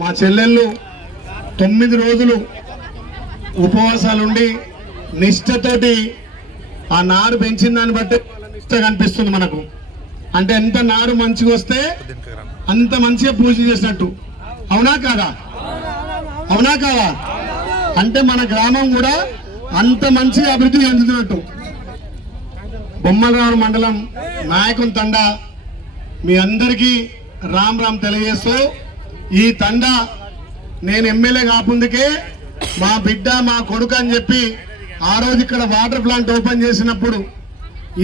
మా చెల్లెళ్ళు 9 రోజులు ఉపవాసాలుండి నిష్ఠతోటి ఆ నారు పెంచిన దాన్ని బట్టి నిష్ఠ కనిపిస్తుంది మనకు. అంటే ఎంత నారు మంచిగా వస్తే అంత మంచిగా పూజ చేసినట్టు. అవునా కాదా? అవునా కాదా? అంటే మన గ్రామం కూడా అంత మంచిగా అభివృద్ధి చెందుతున్నట్టు. బొమ్మలరావు మండలం నాయకుని తండా మీ అందరికీ రామ్ రామ్ తెలియజేస్తూ, ఈ తండా నేను ఎమ్మెల్యే కాపుందుకే మా బిడ్డ మా కొడుకు అని చెప్పి ఆ రోజు ఇక్కడ వాటర్ ప్లాంట్ ఓపెన్ చేసినప్పుడు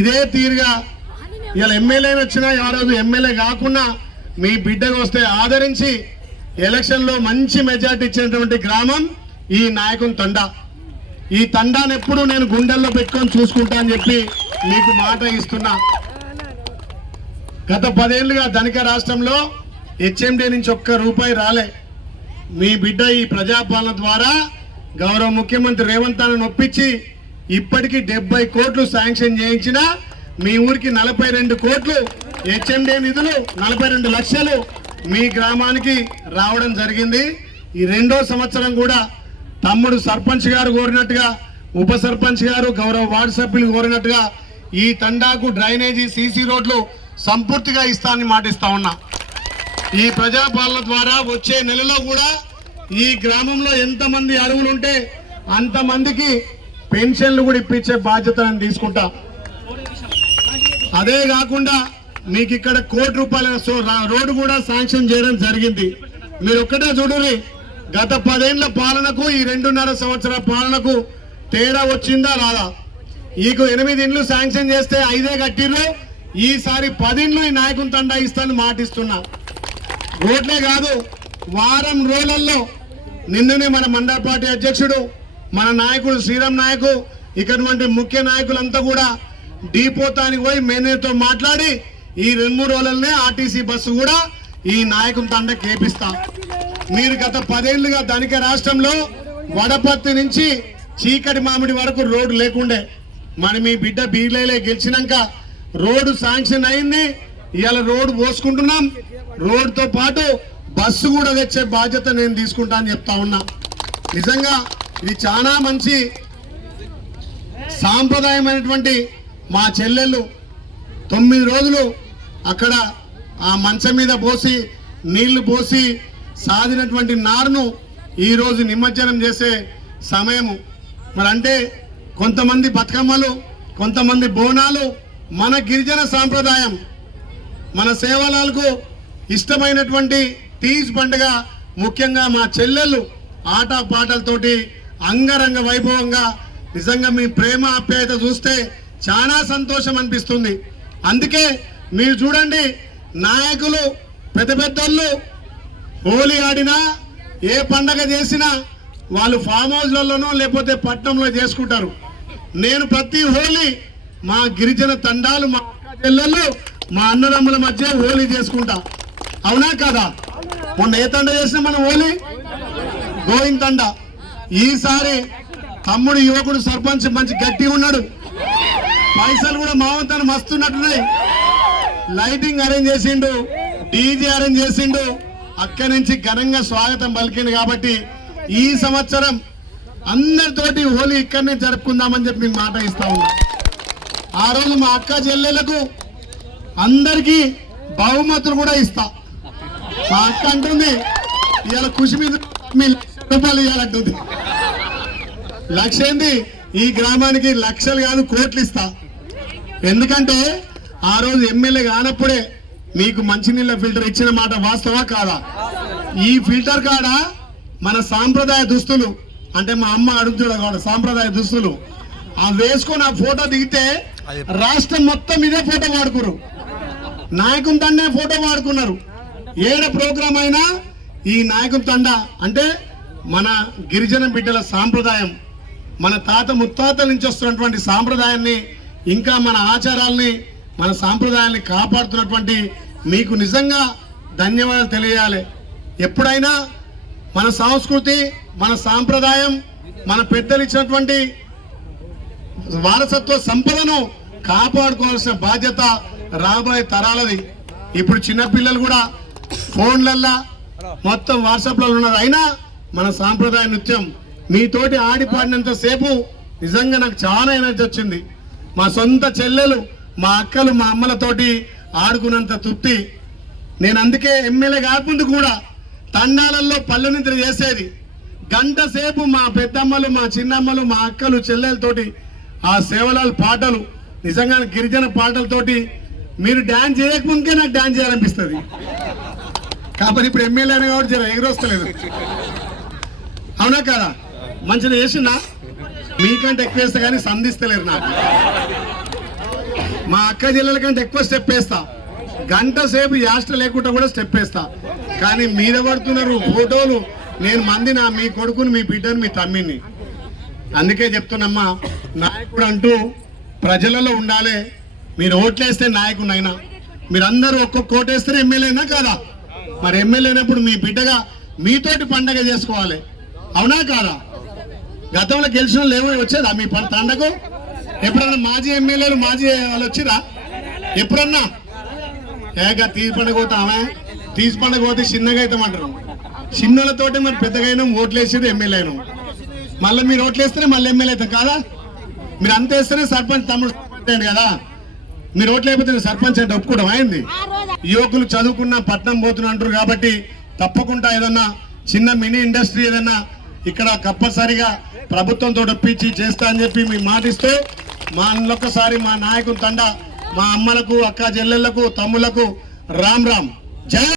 ఇదే తీరుగా ఇలా ఎమ్మెల్యేని వచ్చినా ఆ రోజు ఎమ్మెల్యే కాకుండా మీ బిడ్డకు వస్తే ఆదరించి ఎలక్షన్లో మంచి మెజార్టీ ఇచ్చినటువంటి గ్రామం ఈ నాయకుని తండా. ఈ తండాను ఎప్పుడు నేను గుండెల్లో పెట్టుకొని చూసుకుంటా అని చెప్పి మీకు మాట ఇస్తున్నా. గత 10 ఏళ్లుగా ధనిక రాష్ట్రంలో హెచ్ఎండి నుంచి ఒక్క రూపాయి రాలే. మీ బిడ్డ ఈ ప్రజాపాలన ద్వారా గౌరవ ముఖ్యమంత్రి రేవంత్ అన్నను ఒప్పించి ఇప్పటికీ 70 కోట్లు శాంక్షన్ చేయించిన మీ ఊరికి 42 కోట్లు హెచ్ఎండి నిధులు 42 లక్షలు మీ గ్రామానికి రావడం జరిగింది. ఈ 2వ సంవత్సరం కూడా తమ్ముడు సర్పంచ్ గారు కోరినట్టుగా, ఉప సర్పంచ్ గారు, గౌరవ వార్డు సభ్యులు కోరినట్టుగా ఈ తండాకు డ్రైనేజీ సీసీ రోడ్లు సంపూర్తిగా ఇస్తానని మాటిస్తా ఉన్నా. ఈ ప్రజాపాలన ద్వారా వచ్చే నెలలో కూడా ఈ గ్రామంలో ఎంతమంది అరువులు ఉంటే అంతమందికి పెన్షన్లు కూడా ఇప్పించే బాధ్యత నేను తీసుకుంటా. అదే కాకుండా మీకు ఇక్కడ ₹1 కోటి రోడ్డు కూడా శాంక్షన్ చేయడం జరిగింది. మీరు ఒక్కటే చూడండి, గత 10 ఏళ్ల పాలనకు ఈ 2.5 సంవత్సరాల పాలనకు తేడా వచ్చిందా రాదా? ఈకు 8 ఇండ్లు శాంక్షన్ చేస్తే 5 కట్టిర్రు. ఈసారి 10 ఇండ్లు ఈ నాయకుని తండా ఇస్తానని మాటిస్తున్నా. రోడ్లే కాదు, వారం రోజులలో నిన్ననే మన మండల పార్టీ అధ్యక్షుడు, మన నాయకుడు శ్రీరామ్ నాయకు, ఇక్కడి ముఖ్య నాయకులంతా కూడా డీపోతానికి పోయి మేనేజర్తో మాట్లాడి ఈ 2-3 రోజులనే ఆర్టీసీ బస్సు కూడా ఈ నాయకుని తండా కేపిస్తా. మీరు గత 10 ఏళ్లుగా ధనిక రాష్ట్రంలో వడపత్తి నుంచి చీకటి మామిడి వరకు రోడ్డు లేకుండే. మరి మీ బిడ్డ బీర్లే గెలిచినాక రోడ్డు శాంక్షన్ అయింది. ఇవాళ రోడ్డు పోసుకుంటున్నాం. రోడ్డుతో పాటు బస్సు కూడా తెచ్చే బాధ్యత నేను తీసుకుంటా అని చెప్తా ఉన్నా. నిజంగా ఇది చాలా మంచి సాంప్రదాయమైనటువంటి మా చెల్లెళ్ళు 9 రోజులు అక్కడ ఆ మంచం మీద పోసి నీళ్లు పోసి సాధినటువంటి నారును ఈరోజు నిమజ్జనం చేసే సమయము. మరి అంటే కొంతమంది బతుకమ్మలు, కొంతమంది బోనాలు మన గిరిజన సాంప్రదాయం. మన సేవలకు ఇష్టమైనటువంటి తీజ్ పండుగ ముఖ్యంగా మా చెల్లెళ్ళు ఆట పాటలతోటి అంగరంగ వైభవంగా, నిజంగా మీ ప్రేమ ఆప్యాయత చూస్తే చాలా సంతోషం అనిపిస్తుంది. అందుకే మీరు చూడండి, నాయకులు పెద్ద పెద్దోళ్ళు హోలీ ఆడినా ఏ పండగ చేసినా వాళ్ళు ఫామ్ హౌస్లలోనో లేకపోతే పట్టణంలో చేసుకుంటారు. నేను ప్రతి హోలీ మా గిరిజన తండాలు, మా అక్క చెల్లెళ్ళు, మా అన్నదమ్ముల మధ్య హోలీ చేసుకుంటా. అవునా కదా? మొన్న ఏ తండ చేసినా మనం హోలీ గోవింద్ తండ. ఈసారి తమ్ముడు యువకుడు సర్పంచ్ మంచి గట్టిగా ఉన్నాడు. పైసలు కూడా మావంతాను మస్తున్నట్టున్నాయి. లైటింగ్ అరేంజ్ చేసిండు, డీజే అరేంజ్ చేసిండు. అక్కడి నుంచి ఘనంగా స్వాగతం పలికింది. కాబట్టి ఈ సంవత్సరం అందరితోటి హోలీ ఇక్కడనే జరుపుకుందామని చెప్పి మీకు మాట ఇస్తా ఉన్నా. ఆ రోజు మా అక్క చెల్లెలకు అందరికీ బహుమతులు కూడా ఇస్తా. మా అక్క అంటుంది ఇవాళ ఖుషి మీద ₹1,00,000 ఇవ్వాలంటుంది. లక్ష ఏంది, ఈ గ్రామానికి లక్షలు కాదు కోట్లు ఇస్తా. ఎందుకంటే ఆ రోజు ఎమ్మెల్యే కానప్పుడే మీకు మంచినీళ్ళ ఫిల్టర్ ఇచ్చిన మాట వాస్తవా కాదా? ఈ ఫిల్టర్ కాడ మన సాంప్రదాయ దుస్తులు, అంటే మా అమ్మ అడుగుతాడు సాంప్రదాయ దుస్తులు ఆ వేసుకొని ఆ ఫోటో దిగితే రాష్ట్రం మొత్తం ఇదే ఫోటో వాడుకున్నారు. నాయకుని తండే ఫోటో వాడుకున్నారు. ఏడ ప్రోగ్రాం అయినా ఈ నాయకుని తండ అంటే మన గిరిజన బిడ్డల సాంప్రదాయం, మన తాత ముత్తాతల నుంచి వస్తున్నటువంటి సాంప్రదాయాన్ని, ఇంకా మన ఆచారాల్ని, మన సాంప్రదాయాన్ని కాపాడుతున్నటువంటి మీకు నిజంగా ధన్యవాదాలు తెలియాలి. ఎప్పుడైనా మన సంస్కృతి, మన సాంప్రదాయం, మన పెద్దలు ఇచ్చినటువంటి వారసత్వ సంపదను కాపాడుకోవాల్సిన బాధ్యత రాబోయే తరాలది. ఇప్పుడు చిన్నపిల్లలు కూడా ఫోన్లల్లా మొత్తం వాట్సాప్లో ఉన్నారు. అయినా మన సాంప్రదాయ నృత్యం మీతోటి ఆడి పాడినంత సేపు నిజంగా నాకు చాలా ఎనర్జీ వచ్చింది. మా సొంత చెల్లెలు, మా అక్కలు, మా అమ్మలతోటి ఆడుకున్నంత తృప్తి. నేను అందుకే ఎమ్మెల్యే కాకముందు కూడా తండాలల్లో పల్లె నిద్ర చేసేది. గంట సేపు మా పెద్దమ్మలు, మా చిన్నమ్మలు, మా అక్కలు, చెల్లెలతోటి ఆ సేవలాల్ పాటలు, నిజంగా గిరిజన పాటలతోటి మీరు డ్యాన్స్ చేయకముందుకే నాకు డ్యాన్స్ చేయాలనిపిస్తుంది. కాబట్టి ఇప్పుడు ఎమ్మెల్యే అయినా కాబట్టి జర ఎగురొస్తలేదు. అవునా కదా? మంచిగా చేసిందా? మీకంటే ఎక్కువ వేస్తా కానీ సంధిస్తలేరు నాకు. మా అక్క జిల్లల కంటే ఎక్కువ స్టెప్ వేస్తా. గంట సేపు యాష్ట లేకుండా కూడా స్టెప్ వేస్తా. కానీ మీద పడుతున్నారు ఫోటోలు. నేను మంది మీ కొడుకుని, మీ బిడ్డను, మీ తమ్మిని. అందుకే చెప్తున్నమ్మా, నాయకుడు అంటూ ప్రజలలో ఉండాలి. మీరు ఓట్లేస్తే నాయకునైనా, మీరందరూ ఒక్కొక్క ఓటేస్తేనే ఎమ్మెల్యేనా కాదా? మరి ఎమ్మెల్యే అయినప్పుడు మీ బిడ్డగా మీతోటి పండగ చేసుకోవాలి. అవునా కాదా? గతంలో గెలిచిన వాళ్ళు ఏమో వచ్చేదా మీ పండగకు? ఎప్పుడన్నా మాజీ ఎమ్మెల్యేలు, మాజీ వాళ్ళు వచ్చిరా ఎప్పుడన్నా? ఏక తీసి పండుగ పోతామే, తీసి పండుగ పోతే చిన్నగా అవుతామంటారు. చిన్నలతోటి మరి పెద్దగా అయినా ఓట్లేసేది ఎమ్మెల్యే అయినాం. మళ్ళీ మీరు ఓట్లేస్తేనే మళ్ళీ ఎమ్మెల్యే అవుతాం కాదా? మీరు అంత వేస్తేనే సర్పంచ్ తమ్ముడు అయ్యండి కదా. మీరు ఓట్లు అయిపోతే సర్పంచ్ అంటే ఒప్పుకోవడం అయింది. యువకులు చదువుకున్న పట్నం పోతున్నా అంటారు కాబట్టి తప్పకుండా ఏదన్నా చిన్న మినీ ఇండస్ట్రీ ఏదన్నా ఇక్కడ కంపల్సరిగా ప్రభుత్వంతో ఒప్పించి చేస్తా అని చెప్పి మీ మాటిస్తే మా అన్నొక్కసారి మా నాయకుని తండ, మా అమ్మలకు, అక్క చెల్లెళ్లకు, తమ్ములకు రామ్ రామ్. జై